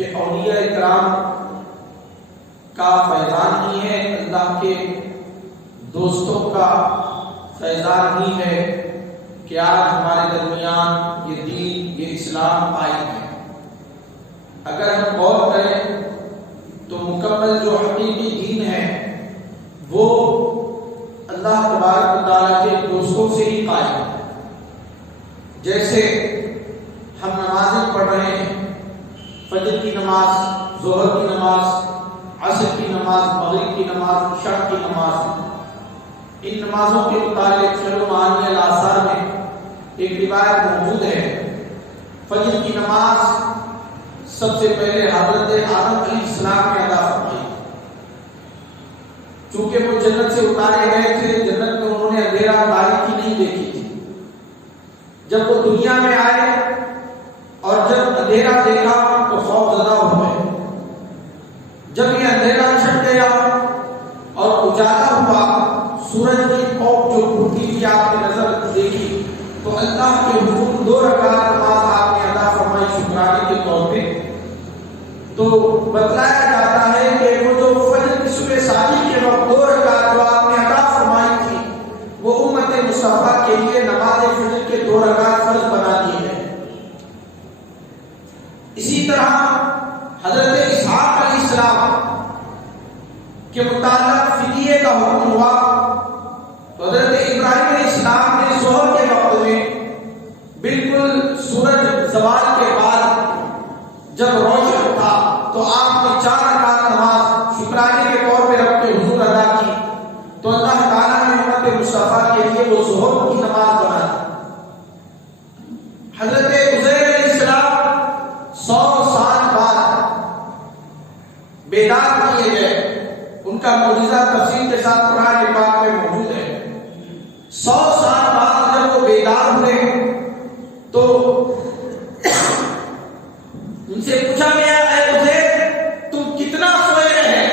کہ اولیاء کرام کا فیضان ہی ہے، اللہ کے دوستوں کا فیضان ہی ہے کہ آج ہمارے درمیان یہ دین، یہ اسلام قائم ہے۔ اگر ہم غور کریں تو مکمل جو حقیقی دین ہے وہ اللہ تبارک و تعالیٰ کے دوستوں سے ہی قائم ہے۔ جیسے ہم نمازیں پڑھ رہے ہیں، فجر کی نماز، ظہر کی نماز، عصر کی نماز، مغرب کی نماز، عشاء کی نماز، ان نمازوں کے متعلق شرح معانی الاثار میں ایک روایت موجود ہے۔ فجر کی نماز سب سے پہلے حضرت آدم علیہ السلام نے ادا فرمائی، چونکہ وہ جنت سے اتارے گئے تھے، جنت میں انہوں نے اندھیرا تاریکی نہیں دیکھی تھی۔ جب وہ دنیا میں آئے اور جب اندھیرا دیکھا تو خوف زدہ ہو گئے۔ جب یہ اندھیرا چھٹ گیا اور اجالا ہوا، سورج کی خوف جو پھوٹی ہوئی آپ نے نظر دیکھی، تو اللہ کے حکم 2 رکعت نماز آپ نے ادا فرمائی شکرانے کے طور پہ۔ تو بتلایا جاتا ہے کہ وہ جو فجر کی صبح صادق کے وقت 2 رکعت جو آپ نے ادا فرمائی تھی، وہ امت مصطفیٰ کے لیے نماز فجر کے 2 رکعت فرض بنا دی ہے۔ اسی طرح حضرت اسحاق علیہ السلام کے متعلق فدیے کا حکم ہوا، تو حضرت ابراہیم علیہ السلام نے ظہر کے وقت میں بالکل سورج زوال کے بعد جب روشن تھا تو آپ نے 4 رکعت نماز شکرانے کے طور پہ رب کے حضور ادا کی، تو اللہ تعالیٰ نے امت مصطفیٰ کے لیے وہ ظہر کی نماز بنا دی۔ حضرت عزیر علیہ السلام 100 سال بعد بیدار کیے گئے، ان کا معجزہ تفصیل کے ساتھ قرآن پاک میں موجود ہے۔ 100 سال بعد جب وہ بیدار ہوئے تو ان سے پوچھا گیا، اے عزیر تم کتنا سوئے رہے؟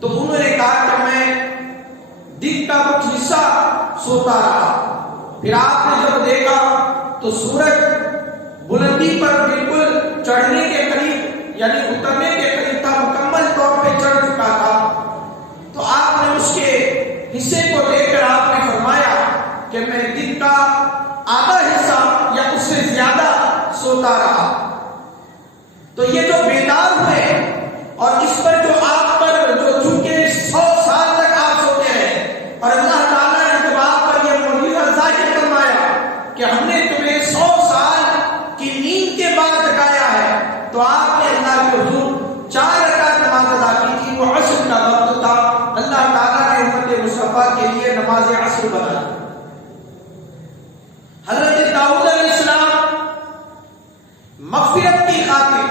تو انہوں نے کہا کہ میں دن کا کچھ حصہ سوتا رہا۔ پھر آپ نے جب دیکھا تو سورج بلندی پر بالکل چڑھنے کے قریب یعنی اترنے کے قریب تھا، مکمل طور پہ چڑھ چکا تھا، تو آپ نے اس کے حصے کو دیکھ کر آپ نے فرمایا کہ میں دن کا آدھا حصہ یا اس سے زیادہ سوتا رہا۔ تو یہ جو بیدار ہوئے اور اس پر جو آپ پر جو چونکہ 100 سال تک آپ سوتے رہے اور اللہ تعالیٰ نے جب آپ پر یہ معجزہ ظاہر فرمایا کہ ہم نے تمہیں 100 سال کی نیند کے بعد جگایا ہے، تو آپ نے اللہ کے حضور 4 رکعت نماز ادا کی تھی، وہ عصر کا وقت تھا۔ اللہ تعالیٰ نے امت مصطفیٰ کے لیے نماز عصر بنائی۔ حضرت داؤد علیہ السلام مغفرت کی خاطر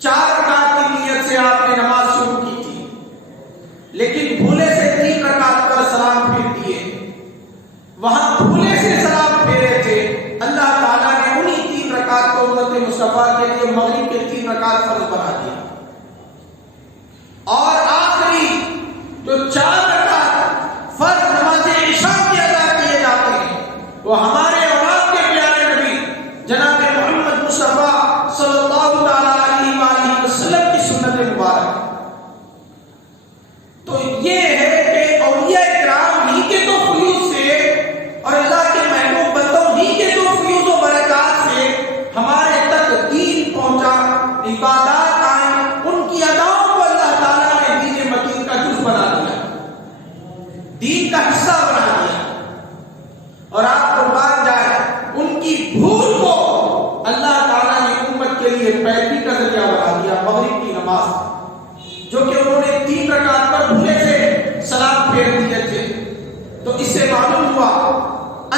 4 رکعت کی نیت سے آپ نے نماز شروع کی تھی، لیکن بھولے سے 3 رکعت پر سلام پھیر دیے۔ وہاں بھولے سے سلام پھیرے تھے، اللہ تعالیٰ نے انہی 3 رکعت کو امت مصطفیٰ کے لیے مغرب کے 3 رکعت فرض بنا دیا۔ اور آخری جو 4 رکعت فرض نماز عشاء کی ادا کیے جاتے ہیں، وہ ہمارے اور آپ کے پیارے نبی جناب محمد مصطفیٰ صلی اللہ علیہ وآلہ وسلم کی سنت مبارک۔ تو یہ ہے کہ اولیاء کرام ہی کے تو فیوز سے اور اللہ کے محبوب بندوں ہی کے تو فیوز و برکات سے ہمارے تک دین پہنچا، عبادات آئیں، ان کی اداؤں کو اللہ تعالیٰ نے دین متین کا جز بنا دیا، دین کا حصہ بنا دیا۔ اور آپ قربان جائیں، ان کی بھول کو اللہ تعالیٰ نے امت کے لیے پیروی کا ذریعہ بنا دیا۔ مغرب کی نماز جو کہ انہوں نے 3 رکعت پر بھولے سے سلام پھیر دیے تھے، تو اس سے معلوم ہوا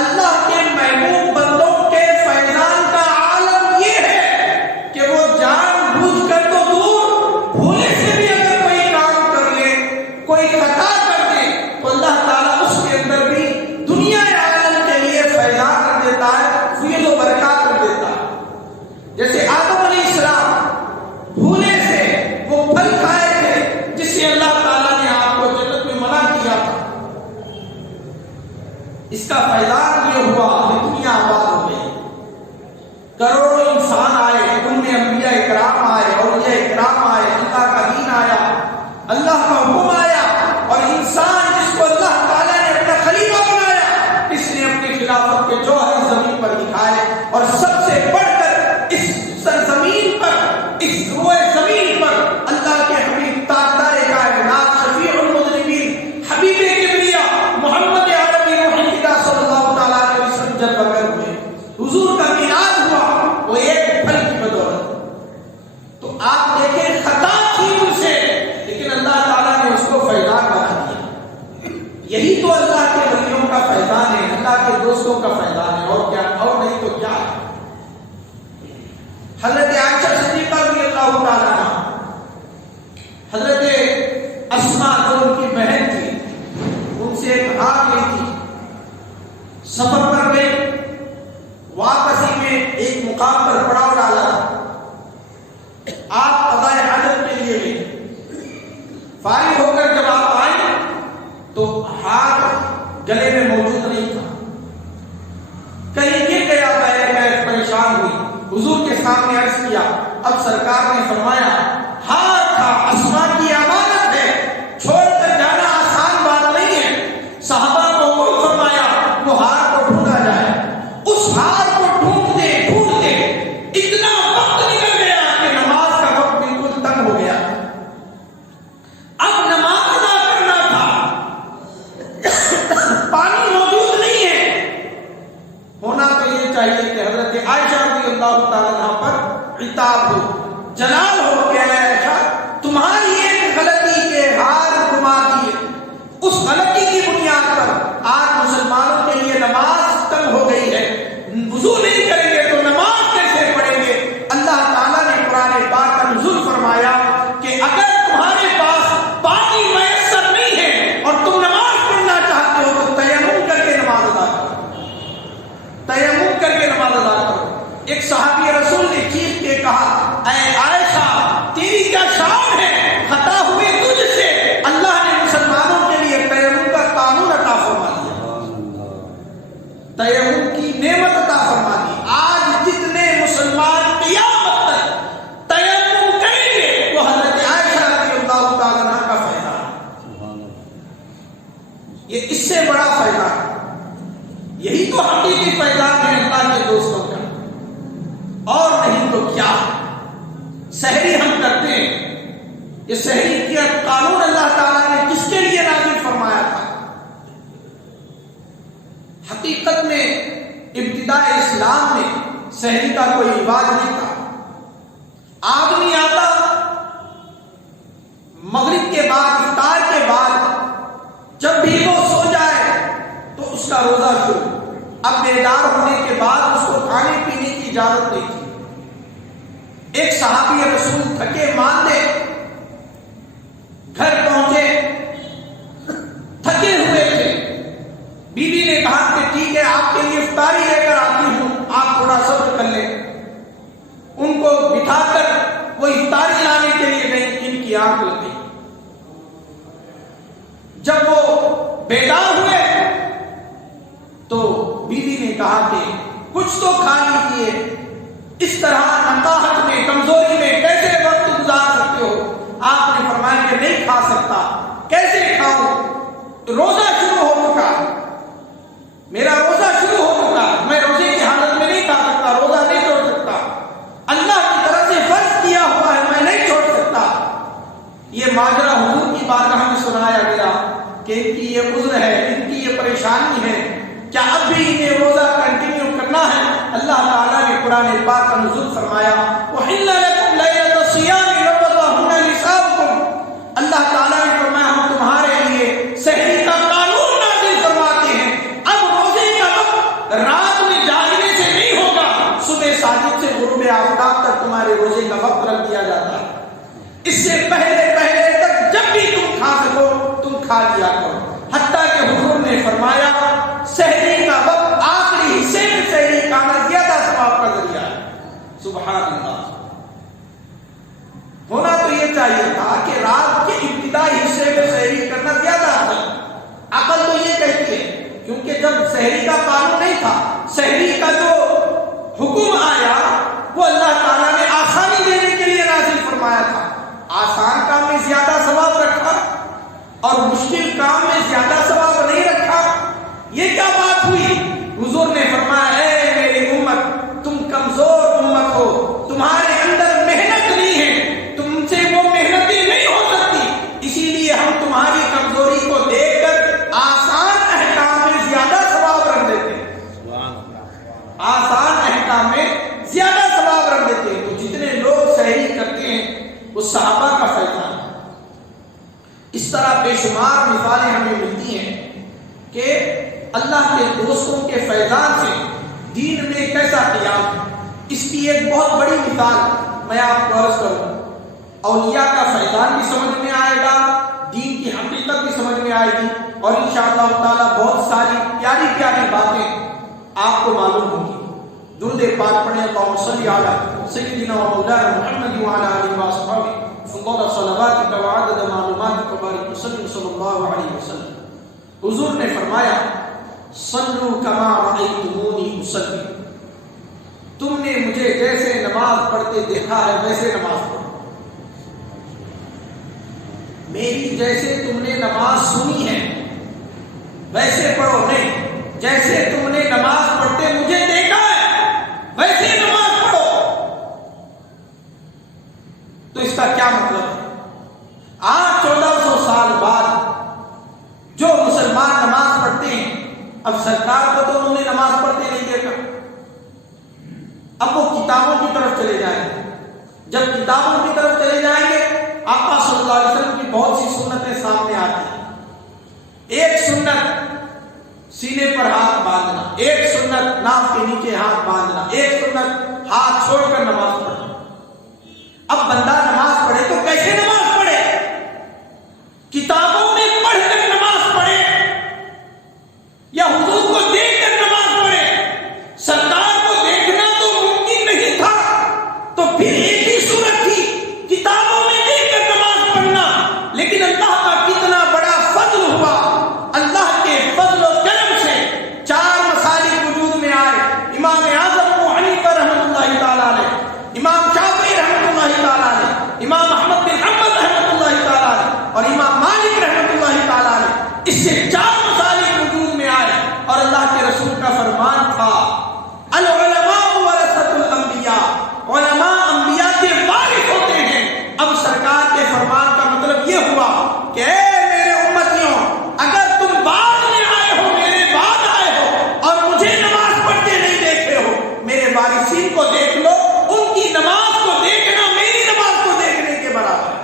اللہ کے محبوب بندوں کے فیضان کا عالم یہ ہے کہ وہ جان بوجھ کر تو دور، بھولے سے بھی اگر کوئی کام کر لے، کوئی خطا کر دے، تو اللہ تعالیٰ اس کے اندر بھی دنیا عالم کے لیے فیضان کر دیتا ہے، فیض و برکات کر دیتا ہے۔ جیسے آدم علیہ السلام بھولے سے وہ پھل کھائے تھے جس سے اللہ تعالیٰ نے آپ کو جنت میں منع کیا تھا، کرام آئے، اولیاء کرام آئے، اللہ کا دین آیا، اللہ کا حکم آیا، اور انسان جس کو اللہ تعالیٰ نے اپنا خلیفہ بنایا، اس نے اپنی خلافت کے جوہر زمین پر دکھائے، اور سب سے بڑھ کر اس سرزمین پر، اس روئے زمین پر اللہ کے حبیب تاجدار کائنات شفیع المذنبین حبیب کبریا محمد عربی روح اللہ صلی اللہ تعالیٰ علیہ وسلم جب بکر ہوئے، حضور کا میلاد ہوا، وہ ایک پھل کی بدولت۔ تو آپ دیکھیں خطا تھی ان سے، لیکن اللہ تعالیٰ نے اس کو فیضان بنا دیا۔ یہی تو اللہ کے ولیوں کا فیضان ہے، اللہ کے دوستوں کا فیضان ہے، اور کیا، اور نہیں تو کیا ہے۔ حضرت عائشہ صدیقہ رضی اللہ تعالیٰ عنہ، حضرت اسماء جو ان کی بہن تھی، ان سے ایک ہار لی تھی، سفر پر گئی، واپسی میں ایک مقام پر پڑاؤ ڈالا، آپ قضائے حاجت کے لیے گئے، فارغ ہو کر جب آپ آئے تو ہار گلے میں موجود نہیں تھا، کہیں گر گیا، میں پریشان ہوئی، حضور کے سامنے عرض کیا، اب سرکار نے فرمایا ہار تھا، اسماء کی امانت ہے، چھوڑ کر جانا آسان بات نہیں ہے۔ صحابہ کو حکم فرمایا وہ ہار کو ڈھونڈا جائے، اس ہار کو ڈھونڈتے ڈھونڈتے اتنا وقت نکل گیا کہ نماز کا وقت بالکل تنگ ہو گیا، اب نماز ادا کرنا تھا، پانی موجود نہیں ہے۔ ہونا تو یہ چاہیے کہ حضرت عائشہ رضی اللہ تعالیٰ عنہ پر عتاب ہو، جلال ہو کہ عائشہ تمہاری ایک غلطی کے ہار گما دیے، اس غلطی کی بنیاد پر آج مسلمانوں کے لیے نماز تنگ ہو گئی ہے، وضو نہیں کریں گے تو نماز کیسے پڑھیں گے؟ اللہ تعالیٰ نے قرآن پاک کا نزول فرمایا کہ اگر تمہارے پاس پانی میسر نہیں ہے اور تم نماز پڑھنا چاہتے ہو تو تیمم کر کے نماز ادا کرو، تیمم کر کے نماز ادا کرو۔ ایک صحابی رسول نے چیخ کے کہا اے عائشہ تیری کیا شان ہے، خطا ہوئے تجھ سے، اللہ نے مسلمانوں کے لیے تیمم کا قانون عطا فرما دیا، تیمم کی نعمت عطا فرما دی۔ آج جتنے مسلمان قیامت تک تیمم کریں گے وہ حضرت عائشہ رضی اللہ تعالیٰ عنہ کا فیضان ہے، یہ اس سے بڑا فیضان ہے، یہی تو حقیقی فیضان ہے اللہ کے دوستوں کا، اور نہیں تو کیا۔ سحری ہم کرتے ہیں، یہ سحری کیا قانون اللہ تعالیٰ نے کس کے لیے نازل فرمایا تھا؟ حقیقت میں ابتداء اسلام میں سحری کا کوئی رواج نہیں تھا، آدمی آتا مغرب کے بعد، افطار کے بعد جب بھی وہ سو جائے تو اس کا روزہ شروع، اب بیدار ہونے کے بعد اس کو کھانے پینے کی اجازت نہیں تھی۔ ایک صحابی رسول تھکے ماندے گھر پہنچے، تھکے ہوئے تھے، بیوی نے کہا کہ ٹھیک ہے آپ کے لیے افطاری لے کر آتی ہوں، آپ تھوڑا صبر کر لیں۔ ان کو بٹھا کر وہ افطاری لانے کے لیے گئی، ان کی آنکھ لگ گئی، جب وہ بیدار ہوئے تو بیوی نے کہا کہ کچھ تو کھا لیجیے، اس طرح نقاہت میں، کمزوری میں کیسے وقت گزار سکتے ہو؟ آپ نے فرمایا کہ نہیں کھا سکتا۔ کیسے کھاؤں؟ روزہ شروع ہو چکا، میرا روزہ شروع ہو چکا، میں روزے کی حالت میں نہیں کھا سکتا، روزہ نہیں چھوڑ سکتا، اللہ کی طرف سے فرض کیا ہوا ہے، میں نہیں چھوڑ سکتا۔ یہ ماجرا حضور کی بارگاہ میں سنایا گیا کہ ان کی یہ عذر ہے، ان کی یہ پریشانی ہے، کیا اب بھی انہیں روزہ کنٹینیو کرنا ہے؟ اللہ تعالیٰ نے قرآن پاک کا نزول فرمایا وَحِلَّ لَكُمْ لَيْلَةَ الصِّيَامِ رَفَثُ نِسَاؤُكُمْ، اللہ تعالیٰ نے فرمایا ہم تمہارے لیے سحری کا قانون نازل فرماتے ہیں، اب روزے کا وقت رات میں جاگنے سے نہیں ہوگا، صبح صادق سے غروب آفتاب تک تمہارے روزے کا وقت رکھ دیا جاتا ہے، اس سے پہلے تک جب بھی تم کھا سکو تم کھا لیا کرو، حتیٰ کہ حضور نے فرمایا سحری کا وقت آخری حصے میں سحری کھانا زیادہ ثواب کا ذریعہ ہے۔ سبحان اللہ، ہونا تو یہ چاہیے تھا کہ رات کے ابتدائی حصے میں سحری کرنا زیادہ افضل، عقل تو یہ کہتی ہے، کیونکہ جب سحری کا قانون نہیں تھا، سحری کا جو حکم آیا وہ اللہ تعالیٰ نے آسانی دینے کے فرمایا تھا آسان کام میں زیادہ ثواب رکھا اور مشکل کام میں زیادہ ثواب نہیں رکھا. یہ کیا بات ہوئی؟ حضور نے فرمایا اے میری امت تم کمزور امت ہو, تمہارے اندر محنت نہیں ہے, تم سے وہ محنتیں نہیں ہو سکتی, اسی لیے ہم تمہاری کمزوری کو دیکھ کر آسان احکام میں زیادہ ثواب رکھ دیتے ہیں. آسان احکام میں زیادہ ثواب رکھ دیتے ہیں. تو جتنے لوگ سحری کرتے ہیں وہ صحابہ کا فیضان ہے. اس طرح بے شمار مثالیں ہمیں ملتی ہیں کہ اللہ کے دوستوں کے فیضان سے دین میں کیسا قیام ہے. اس کی ایک بہت بڑی مثال میں آپ کو عرض کروں. اولیاء کا فیضان بھی سمجھ میں آئے گا, دین کی حقیقت بھی سمجھ میں آئے گی, اور انشاءاللہ تعالی بہت ساری پیاری پیاری باتیں آپ کو معلوم ہوگی. درود پاک پڑھیں. اللہم صلی علی سیدنا و مولانا محمد وعلی آلہ وصحبہ فضل صلواتک وعدد معلوماتک وبارک وسلم صلی اللہ علیہ وسلم. حضور نے فرمایا صلو کما رأیتمونی اصلی, تم نے مجھے جیسے نماز پڑھتے دیکھا ہے ویسے نماز پڑھو. میری جیسے تم نے نماز سنی ہے ویسے پڑھو نہیں, جیسے تم نے نماز پڑھتے مجھے دیکھا ہے ویسے نماز پڑھو. تو اس کا کیا مطلب ہے؟ آج 1400 سال بعد جو مسلمان نماز پڑھتے ہیں, اب سرکار کو تو انہوں نے نماز پڑھتے نہیں دیکھا, اب وہ کتابوں کی طرف چلے جائیں گے. جب کتابوں کی طرف چلے جائیں گے آقا صلی اللہ علیہ وسلم کی بہت سی سنتیں سامنے آتی ہیں. ایک سنت سینے پر ہاتھ باندھنا, ایک سنت ناف کے نیچے ہاتھ باندھنا, ایک سنت ہاتھ چھوڑ کر نماز پڑھنا. اب بندہ نماز پڑھے تو کیسے نماز پڑھے؟ کتابوں میں پڑھ کر نماز پڑھے یا حضور کو دیکھ کر نماز پڑھے؟ سرکار کو دیکھنا تو ممکن نہیں تھا, تو پھر ایک ہی صورت تھی کتابوں میں دیکھ کر نماز پڑھنا. لیکن اللہ کا کتنا بڑا فضل ہوا, اللہ کے فضل و کرم سے 4 مسالک وجود میں آئے. امام اعظم ابو حنیفہ رحمۃ اللہ تعالیٰ علیہ, امام شافعی رحمۃ اللہ تعالیٰ علیہ, امام احمد بن حنبل رحمۃ اللہ تعالیٰ علیہ اور امام مالک رحمۃ اللہ تعالیٰ علیہ, اس سے 4 مسالک وجود میں آئے. اور اللہ کے رسول کا فرمان تھا العلماء ورثۃ الانبیاء, علماء انبیاء کے وارث ہوتے ہیں. اب سرکار کے فرمان کا مطلب یہ ہوا کہ اے میرے امتیوں, اگر تم بعد میں آئے ہو, میرے بعد آئے ہو اور مجھے نماز پڑھتے نہیں دیکھے ہو, میرے وارثین کو دیکھ لو, ان کی نماز کو دیکھنا میری نماز کو دیکھنے کے برابر ہے.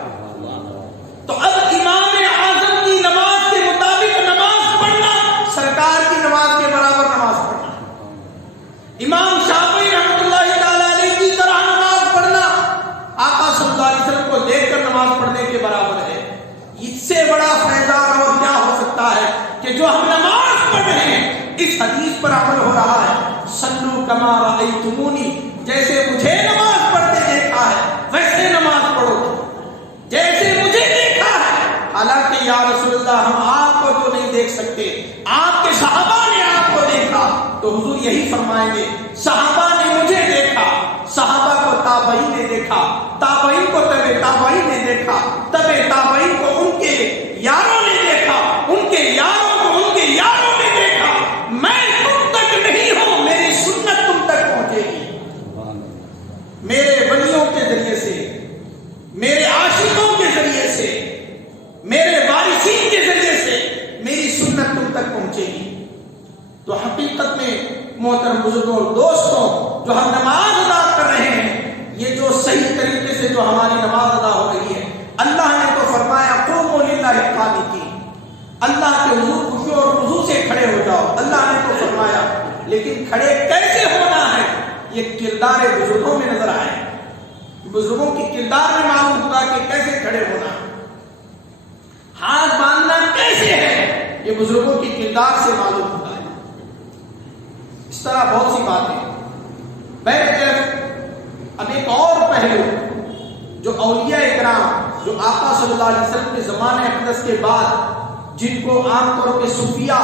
تو اب امام اعظم کی نماز کے مطابق نماز پڑھنا سرکار کی نماز کے برابر نماز پڑھنا. امام شافعی رحمۃ اللہ تعالیٰ علیہ کی طرح نماز پڑھنا آقا صلی اللہ علیہ وسلم کو دیکھ کر نماز پڑھنے کے برابر ہے. اس سے بڑا فیضان اور کیا ہو سکتا ہے کہ جو ہم نماز پڑھ رہے ہیں اس حدیث پر عمل ہو رہا ہے. صلو کما رأیتمونی, جیسے مجھے نماز پڑھتے دیکھا ہے ویسے نماز پڑھو, جیسے مجھے دیکھا ہے. حالانکہ یا رسول اللہ ہم آپ کو تو نہیں دیکھ سکتے, آپ کے صحابہ نے آپ کو دیکھا. تو حضور یہی فرمائیں گے صحابہ نے مجھے دیکھا, صحابہ کو تابعین نے دیکھا, تابعین کو تبع تابعین نے دیکھا, تبع تابعین کو ان کے یاروں نے دیکھا, ان کے یاروں کو ان کے یاروں نے دیکھا. میں تم تک نہیں ہوں, میری سنت تم تک پہنچے گی. میرے ولیوں کے ذریعے سے, میرے عاشقوں کے ذریعے سے, میرے وارثین کے ذریعے سے میری سنت تم تک پہنچے گی. تو حقیقت میں محترم بزرگوں اور دوستوں, جو ہم نماز ادا کر رہے ہیں, یہ جو صحیح طریقے سے جو ہماری نماز ادا ہو رہی ہے, اللہ نے تو فرمایا قوموا للہ قانتین, اللہ کے حضور خشوع اور خضوع سے کھڑے ہو جاؤ. اللہ نے تو فرمایا, لیکن کھڑے کیسے ہونا ہے یہ کردار بزرگوں میں نظر آئے. بزرگوں کی کردار میں معلوم ہوگا کہ کیسے کھڑے ہونا ہے. ہاتھ باندھنا کیسے ہے یہ بزرگوں کی کردار سے معلوم ہوتا ہے. اس طرح بہت سی باتیں. اب ایک اور پہلو جو اولیاء اکرام, جو آقا صلی اللہ علیہ وسلم کے زمانے اقدس کے بعد جن کو عام طور پہ صوفیہ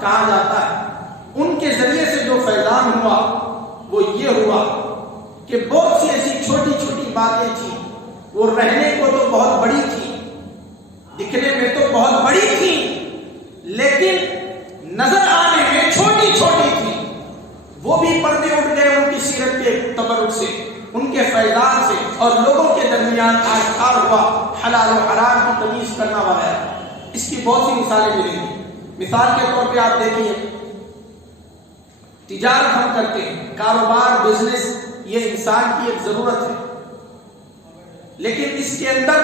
کہا جاتا ہے, ان کے ذریعے سے جو فیضان ہوا وہ یہ ہوا کہ بہت سی ایسی چھوٹی چھوٹی باتیں تھیں وہ رہنے کو تو بہت بڑی تھی، دکھنے میں تو بہت بڑی تھی، لیکن نظر آنے میں چھوٹی چھوٹی تھی۔ وہ بھی پردے اٹھ گئے ان کی سیرت کے تبرک سے، ان کے فیضان سے، اور لوگوں کے درمیان آشکار ہوا حلال و حرام کی تمیز کرنا وغیرہ۔ اس کی بہت سی مثالیں ملیں گی۔ مثال کے طور پہ آپ دیکھیے، تجارت ہم کرتے ہیں، کاروبار، بزنس، یہ انسان کی ایک ضرورت ہے، لیکن اس کے اندر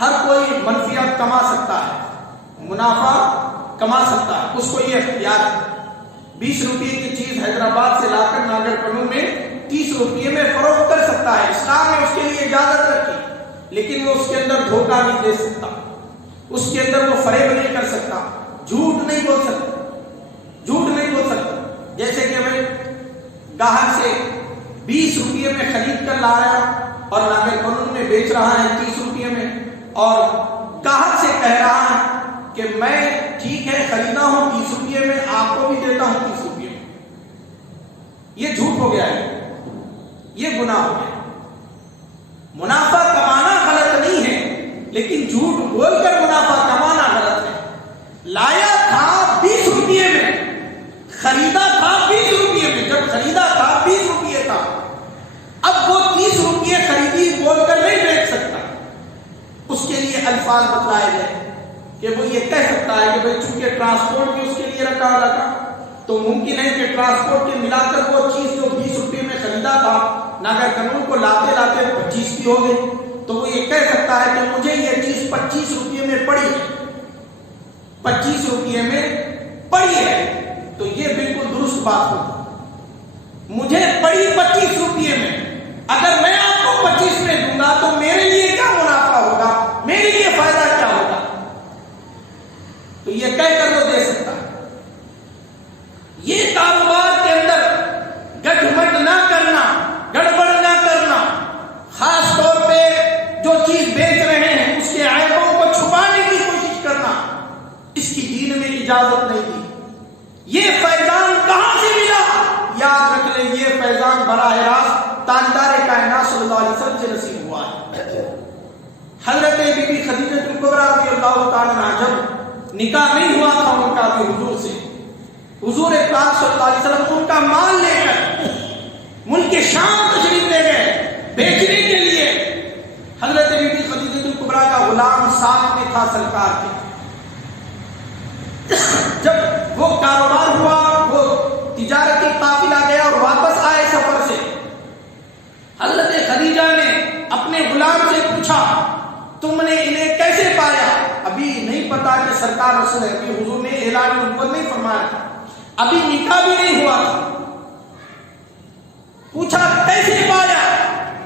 ہر کوئی منفعت کما سکتا ہے، منافع کما سکتا ہے، اس کو یہ اختیار ہے۔ 20 روپے کی چیز حیدرآباد سے لا کر ناگر قانون میں 30 روپے میں فروخت کر سکتا ہے، اسلام نے اس کے لیے اجازت رکھی، لیکن وہ اس کے اندر دھوکہ نہیں دے سکتا، اس کے اندر وہ فریب نہیں کر سکتا، جھوٹ نہیں بول سکتا، جھوٹ نہیں بول سکتا۔ جیسے کہ میں گاہک سے 20 روپے میں خرید کر لا رہا اور ناگر قانون میں بیچ رہا ہے 30 روپے میں، اور گاہک سے کہہ رہا ہے کہ میں ٹھیک ہے خریدا ہوں 30 روپے میں، آپ کو بھی دیتا ہوں 30 روپے میں، یہ جھوٹ ہو گیا ہے، یہ گناہ ہو گیا۔ منافع کمانا غلط نہیں ہے، لیکن جھوٹ بول کر منافع کمانا غلط ہے۔ لایا تھا 20 روپے میں، خریدا تھا 20 روپے میں، جب خریدا تھا 20 روپے تھا، اب وہ 30 روپے خریدی بول کر نہیں بیچ سکتا، اس کے لیے الفاظ بتلائے گئے کہ وہ یہ کہہ سکتا ہے کہ بھئی چونکہ ٹرانسپورٹ بھی اس کے لیے رکھا تو ممکن ہے کہ ٹرانسپورٹ کے ملا کر وہ چیز جو 20 روپے میں خریدا تھا ناگر قانون کو لاتے لاتے 25 کی ہو گئی، تو وہ یہ کہہ سکتا ہے کہ مجھے یہ چیز 25 روپے میں پڑی ہے، 25 روپے میں پڑی ہے، تو یہ بالکل درست بات ہوگی، مجھے پڑی 25 روپے میں، اگر میں آپ کو 25 میں دوں گا تو میرے لیے کیا منافع ہوگا، میرے لیے فائدہ کیا ہوگا، تو یہ کہہ کر وہ دے سکتا ہے۔ یہ کاروبار کے اندر گٹمٹ نہ کرنا، گڑبڑ نہ کرنا، خاص طور پہ جو چیز بیچ رہے ہیں اس کے عیبوں کو چھپانے کی کوشش کرنا، اس کی دین میں اجازت نہیں دی۔ یہ فیضان کہاں سے ملا؟ یاد رکھ لیں، یہ فیضان براہ راست تاجدار کائنات صلی اللہ علیہ وسلم سے نصیب ہوا ہے۔ حضرت بی بی خدیجہ کبریٰ رضی اللہ تعالیٰ عنہا جب نکاح نہیں ہوا تھا ان کا بھی حضور سے، حضور پاک صلی اللہ علیہ وسلم ان کا مال لے کر ملک شام تشریف لے گئے بیچنے کے لیے۔ حضرت بی بی خدیجہ کبریٰ کا غلام ساتھ میں تھا سرکار کے۔ جب وہ کاروبار ہوا، وہ تجارتی قافلہ گیا اور واپس آئے سفر سے، حضرت خدیجہ نے اپنے غلام سے پوچھا تم نے انہیں کیسے پایا؟ ابھی نہیں پتا کہ سرکار رسول ہے، ابھی حضور نے اعلان نبوت نہیں فرمایا تھا، ابھی نکاح بھی نہیں ہوا تھا۔ پوچھا کیسے پایا؟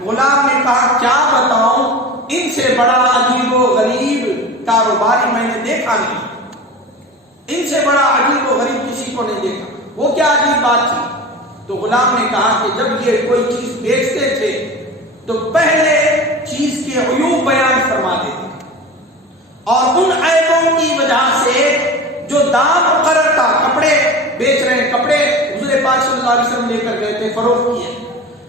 غلام نے کہا کیا بتاؤں، ان سے بڑا عجیب و غریب کاروباری میں نے دیکھا نہیں، ان سے بڑا عجیب و غریب کسی کو نہیں دیکھا۔ وہ کیا عجیب بات تھی؟ تو غلام نے کہا کہ جب یہ کوئی چیز بیچتے تھے تو پہلے چیز کے عیوب بیان فرما دیتے اور ان عیبوں کی وجہ سے جو دام مقرر تھا، کپڑے بیچ رہے ہیں، کپڑے حضور پاک صلی اللہ علیہ وسلم لے کر گئے تھے، فروخت کیے،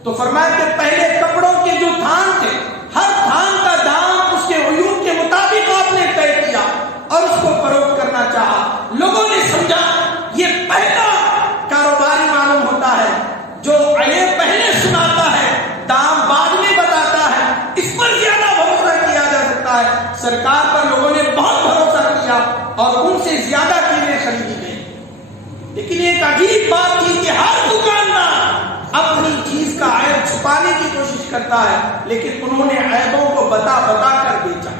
تو فرمایا کہ پہلے کپڑوں کے جو تھان تھے، ہر تھان کا دام اس کے عیوب کے مطابق آپ نے طے کیا اور اس کو فروخت کرنا چاہا۔ لوگوں نے سمجھا یہ پہلا کاروباری معلوم ہوتا ہے جو عیب پہلے سناتا ہے، دام بعد میں بتاتا ہے، اس پر زیادہ بھروسہ کیا جا سکتا ہے۔ سرکار پر لوگوں نے بہت بھروسہ کیا اور ان سے زیادہ چیزیں خریدی گئی، لیکن ایک عجیب بات تھی کہ ہر دکاندار اپنی چیز کا عیب چھپانے کی کوشش کرتا ہے، لیکن انہوں نے عیبوں کو بتا بتا کر بیچا۔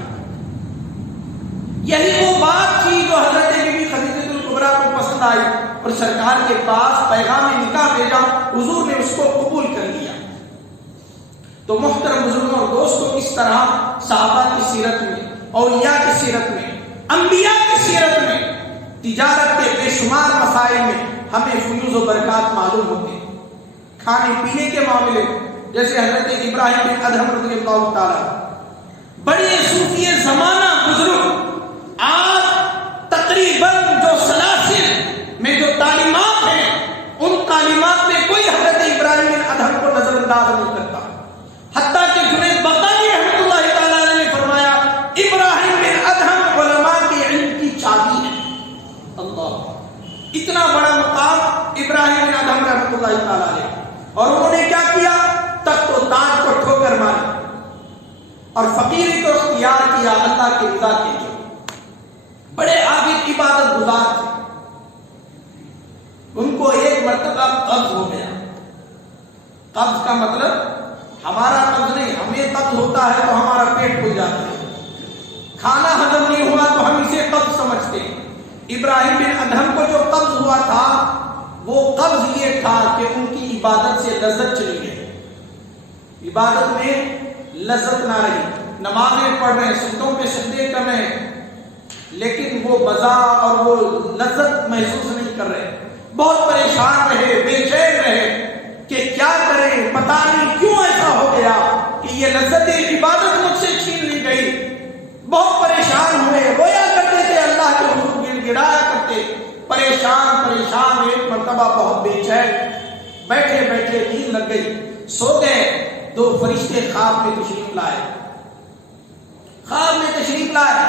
یہی وہ بات تھی جو حضرت بی بی خدیجہ کبریٰ کو پسند آئی اور سرکار کے پاس پیغام نکاح بھیجا، حضور نے اس کو قبول کر لیا۔ تو محترم بزرگوں اور دوستوں، اس طرح صحابہ کی سیرت میں، اولیاء کی سیرت میں، انبیاء کی سیرت میں، تجارت کے بے شمار مسائل میں ہمیں فیوز و برکات معلوم ہوتے ہیں۔ کھانے پینے کے معاملے جیسے حضرت ابراہیم بن ادہم رضی اللہ تعالیٰ، بڑے صوفی زمانہ بزرگ، آج تقریباً جو سلاسل میں جو تعلیمات ہیں ان تعلیمات میں کوئی حضرت ابراہیم بن ادہم کو نظر انداز نہیں کرتا، حتیٰ کہ جنید بغدادی اور فقیری کو اختیار کیا اللہ کی رضا کے لیے. بڑے عابد عبادت گزار تھے. ان کو ایک مرتبہ قبض ہو گیا. قبض کا مطلب ہمارا قبض نہیں، ہمیں قبض ہوتا ہے تو ہمارا پیٹ کھل جاتا ہے. کھانا ہضم نہیں ہوا تو ہم اسے قبض سمجھتے ہیں. ابراہیم بن ادہم کو جو قبض ہوا تھا وہ قبض یہ تھا کہ ان کی عبادت سے لذت چلی گئی. عبادت میں لذت نہ رہی. نمازیں پڑھ رہے ہیں، سجدوں پہ سجدے کر رہے ہیں، لیکن وہ مزہ اور وہ لذت محسوس نہیں کر رہے. بہت پریشان رہے، بے چین رہے کہ کیا کریں، پتہ نہیں کیوں ایسا ہو گیا کہ یہ لذت عبادت مجھ سے چھین لی گئی. بہت پریشان ہوئے، رویا کرتے تھے، اللہ کے حضور گر گرایا کرتے. پریشان ایک مرتبہ بہت بے چین بیٹھے بیٹھے نیند لگ گئی، سو گئے. دو فرشتے خواب میں تشریف لائے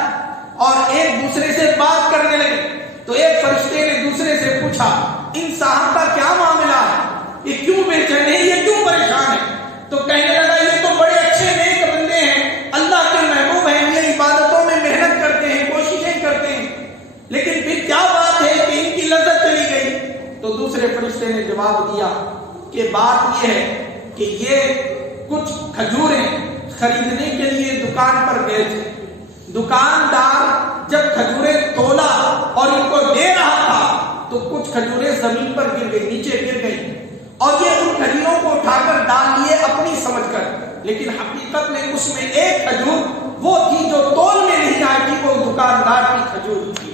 اور ایک دوسرے سے بات کرنے لگے. تو ایک فرشتے نے دوسرے سے پوچھا، ان صاحب کا کیا معاملہ ہے، یہ کیوں بے چین ہے، یہ کیوں پریشان ہے؟ تو کہنے لگا یہ تو بڑے اچھے نیک بندے ہیں، اللہ کے محبوب ہیں، یہ عبادتوں میں محنت کرتے ہیں، کوششیں کرتے ہیں، لیکن پھر کیا بات ہے کہ ان کی لذت چلی گئی؟ تو دوسرے فرشتے نے جواب دیا کہ بات یہ ہے کہ یہ کچھ کھجوریں خریدنے کے لیے دکان پر گئے تھے. دکاندار جب کھجوریں تولا اور ان کو دے رہا تھا تو کچھ کھجوریں زمین پر گر گئی، نیچے گر گئی، اور یہ ان کھجوروں کو اٹھا کر ڈال لیے اپنی سمجھ کر. لیکن حقیقت میں اس میں ایک کھجور وہ تھی جو تول میں نہیں آئی تھی، وہ دکاندار کی کھجور تھی.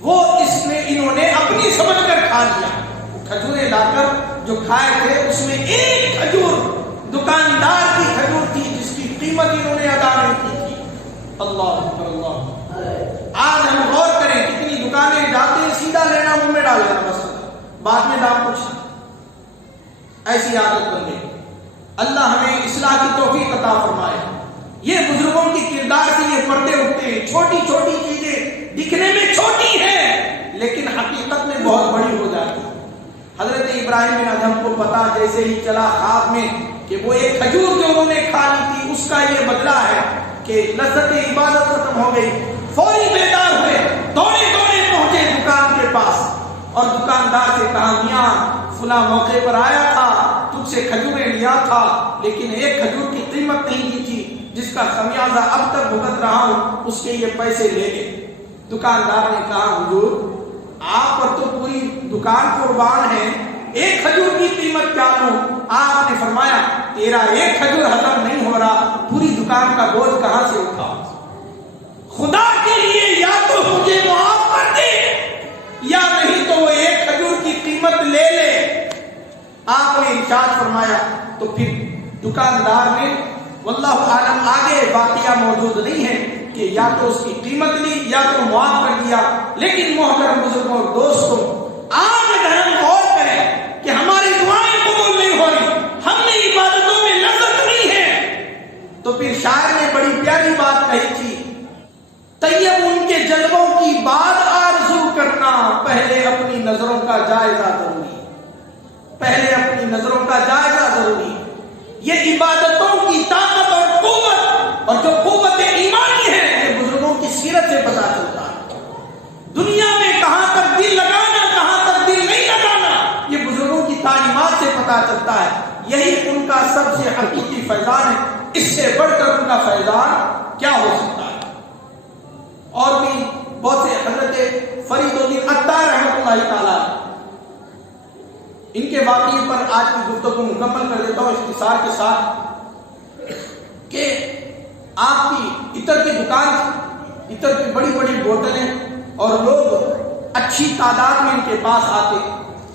وہ اس میں انہوں نے اپنی سمجھ کر کھا لیا. کھجوریں لا کر جو کھائے تھے اس میں ایک کھجور دکاندار کی کھجور تھی جس کی قیمت انہوں نے ادا نہیں کی تھی. اللہ اکبر اللہ. آج ہم غور کریں کتنی دکانیں جاتے ہیں، سیدھا لینا منہ میں ڈال لینا، بس بعد میں دام پوچھنا. ایسی عادت بن گئی. اللہ ہمیں اصلاح کی توفیق عطا فرمائے. یہ بزرگوں کی کردار سے یہ پردے اٹھتے ہیں. چھوٹی چھوٹی چیزیں دکھنے میں چھوٹی ہیں لیکن حقیقت میں بہت بڑی ہو جاتی ہے. حضرت ابراہیم بن ادہم کو پتا جیسے ہی چلا خواب میں کہ وہ ایک کھجور جو انہوں نے کھا لی تھی اس کا یہ بدلہ ہے کہ لذت عبادت ختم ہو گئی. فوری بیدار ہوئے، دوڑے پہنچے دکان کے پاس اور دکاندار سے کہا، میاں فلاں موقع پر آیا تھا، تجھ سے کھجوریں لیا تھا، لیکن ایک کھجور کی قیمت نہیں دی تھی جس کا خمیازہ اب تک بھگت رہا ہوں، اس کے یہ پیسے لے لے. دکاندار نے کہا، حضور آپ پر تو پوری دکان قربان ہے، ایک کھجور کی قیمت کیا لوں؟ آپ نے فرمایا، تیرا ایک کھجور ہضم نہیں ہو رہا، پوری دکان کا بوجھ کہاں سے اٹھا؟ خدا کے لیے یا تو مجھے معاف کر دے یا نہیں تو وہ ایک کھجور کی قیمت لے لے. آپ نے ارشاد فرمایا. تو پھر دکاندار نے، واللہ عالم آگے واقعہ موجود نہیں ہے کہ یا تو اس کی قیمت لی یا تو معاف کر دیا. لیکن محترم بزرگوں اور دوستوں، آج اگر ہم غور کریں کہ ہماری دعائیں قبول نہیں ہو رہی، ہم نے عبادتوں میں لذت نہیں ہے، تو پھر شاعر نے بڑی پیاری بات کہی تھی، طیب ان کے جلووں کی بات آرزو کرنا، پہلے اپنی نظروں کا جائزہ ضروری. پہلے اپنی نظروں کا جائزہ ضروری. یہ عبادتوں کی طاقت اور قوت اور جو قوت ایمانی ہے یہ بزرگوں کی سیرت سے پتہ چلتا ہے. دنیا میں کہاں تک دل لگانا، کہاں تک دل نہیں لگانا، یہ بزرگوں کی تعلیمات سے پتہ چلتا ہے. یہی ان کا سب سے حقیقی فیضان ہے. اس سے بڑھ کر ان کا فیضان کیا ہو سکتا ہے؟ اور بھی بہت سے حضرت فرید الدین عطار رحمۃ اللہ تعالیٰ، ان کے واقعے پر آج کی گفتگو مکمل کر دیتا ہوں اختصار کے ساتھ کہ آپ کی عطر کی دکان تھی، عطر کی بڑی بڑی بوتلیں، اور لوگ اچھی تعداد میں ان کے پاس آتے،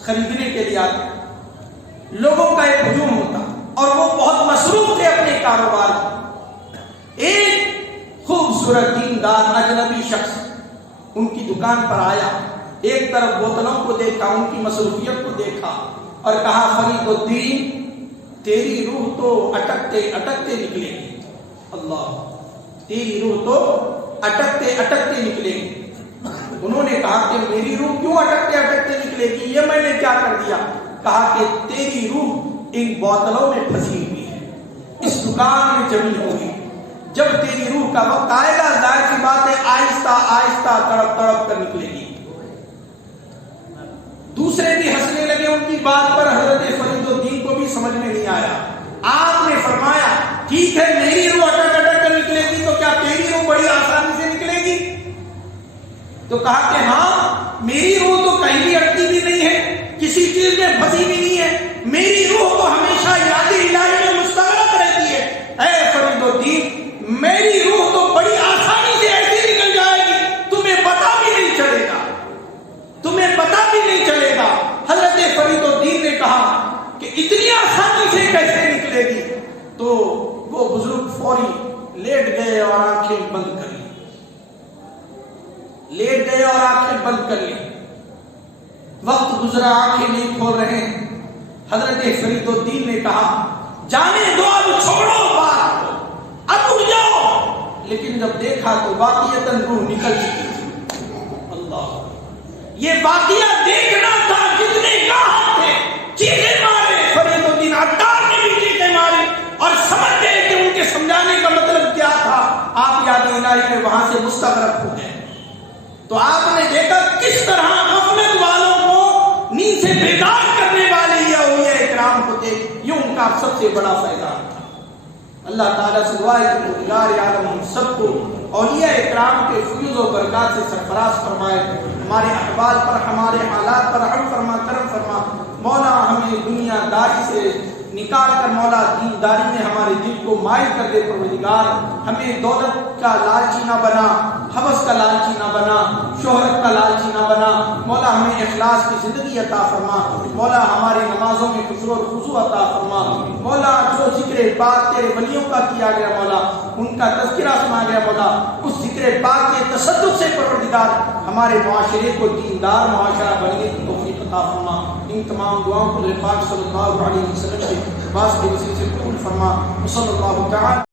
خریدنے کے لیے آتے. لوگوں کا ایک ہجوم ہوتا اور وہ بہت مصروف تھے اپنے کاروبار میں. ایک خوبصورت دیندار اجنبی شخص ان کی دکان پر آیا، ایک طرف بوتلوں کو دیکھا، ان کی مصروفیت کو دیکھا اور کہا، فرید الدین تیری روح تو اٹکتے اٹکتے نکلے گی. اللہ، تیری روح تو اٹکتے اٹکتے نکلے گی. انہوں نے کہا کہ میری روح کیوں اٹکتے اٹکتے نکلے گی، یہ میں نے کیا کر دیا؟ کہا کہ تیری روح ان بوتلوں میں پھنسی ہوئی ہے، اس دکان گفتگان میں جمی ہوگی. جب تیری روح کا وقت آئے گا ظاہر سی بات ہے آہستہ آہستہ تڑپ تڑپ کر نکلے گی. دوسرے بھی ہنسنے لگے ان کی بات پر. حضرت فرید الدین کو بھی سمجھ میں نہیں آیا. آپ نے فرمایا ٹھیک ہے میری روح اٹک اٹک کر نکلے گی تو کیا تیری روح بڑی آسانی سے نکلے گی؟ تو کہا کہ ہاں میری روح تو کہیں بھی اٹکی بھی نہیں ہے, کسی چیز میں پھنسی بھی نہیں ہے, میری روح تو ہمیشہ یاد الہی میں مستغرق رہتی ہے. اے فرید الدین میری روح تو بڑی آسانی سے ایسی نکل جائے گی تمہیں پتا بھی نہیں چلے گا, تمہیں پتا بھی نہیں چلے گا. حضرت فرید الدین نے کہا کہ اتنی آسانی سے کیسے نکلے گی؟ تو وہ بزرگ فوری لیٹ گئے اور آنکھیں بند کر لی, لیٹ گئے اور آنکھیں بند کر لی. وقت گزرا آنکھیں نہیں کھول رہے ہیں. حضرت فرید الدین نے کہا جانے دو اب چھوڑو بات کو, اب اٹھ جاؤ. لیکن جب دیکھا تو واقعتاً روح نکل چکی تھی. اللہ, یہ واقعہ دیکھنا تھا. جتنے گاہ تھے چیخیں مارے, فرید الدین عطار نے بھی چیخیں ماری اور سمجھ گئے کہ ان کے سمجھانے کا مطلب کیا تھا. آپ یاد الہی میں وہاں سے مستغرق ہو گئے. تو آپ نے دیکھا کس طرح غفلت والوں کو نیند سے بیدار کرنے والے یہ اولیاء اکرام ہوتے. یہ ان کا سب سے بڑا فیضان تھا. اللہ تعالیٰ سے دعا ہے کہ پروردگار عالم ہم سب کو اولیاء اکرام کے فیوز و برکات سے سرفراز فرمائے. ہمارے احوال پر, ہمارے حالات پر رحم فرما, کرم فرما. مولا ہمیں دنیا داری سے نکال کر مولا دینداری میں ہمارے دل کو مائل کر دے. پروردگار ہمیں دولت کا لالچی نہ بنا, حوث کا لالچی نہ بنا, شہرت کا لالچی نہ بنا. مولا ہمیں اخلاص کی زندگی عطا فرما. مولا ہماری نمازوں میں خشوع اور خضوع عطا فرما. مولا جو ذکر پاک تیرے ولیوں کا کیا گیا مولا, ان کا تذکرہ سنا گیا مولا, اس ذکر پاک کے تصدق سے پروردگار ہمارے معاشرے کو دیندار معاشرہ بننے کی توفیق عطا فرما. ان تمام دعاؤں کو پاک صلی اللہ علیہ وسلم کے واسطے وسیلے سے قبول فرما. صلی اللہ تعالی